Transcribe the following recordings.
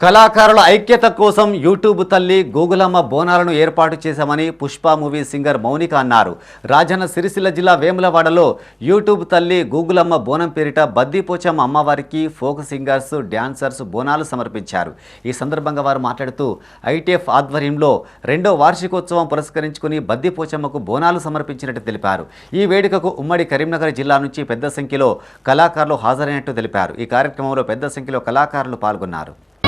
కళాకారుల ఐక్యత కోసం యూట్యూబ్ తల్లి గూగులమ్మ బోనాలను ఏర్పాటు చేశామని పుష్ప మూవీ సింగర్ మౌనిక అన్నారు. రాజన్న సిరిసిల్ల జిల్లా వేములవాడలో యూట్యూబ్ తల్లి గూగులమ్మ బోనం పేరిట బద్దీపోచమ్మ అమ్మవారికి ఫోక్ సింగర్స్ డ్యాన్సర్స్ బోనాలు సమర్పించారు. ఈ సందర్భంగా వారు మాట్లాడుతూ ఐటీఎఫ్ ఆధ్వర్యంలో రెండో వార్షికోత్సవం పురస్కరించుకుని బద్దీపోచమ్మకు బోనాలు సమర్పించినట్టు తెలిపారు. ఈ వేడుకకు ఉమ్మడి కరీంనగర్ జిల్లా నుంచి పెద్ద సంఖ్యలో కళాకారులు హాజరైనట్టు తెలిపారు. ఈ కార్యక్రమంలో పెద్ద సంఖ్యలో కళాకారులు పాల్గొన్నారు.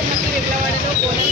સમાજના એટલા વાળા લોકોને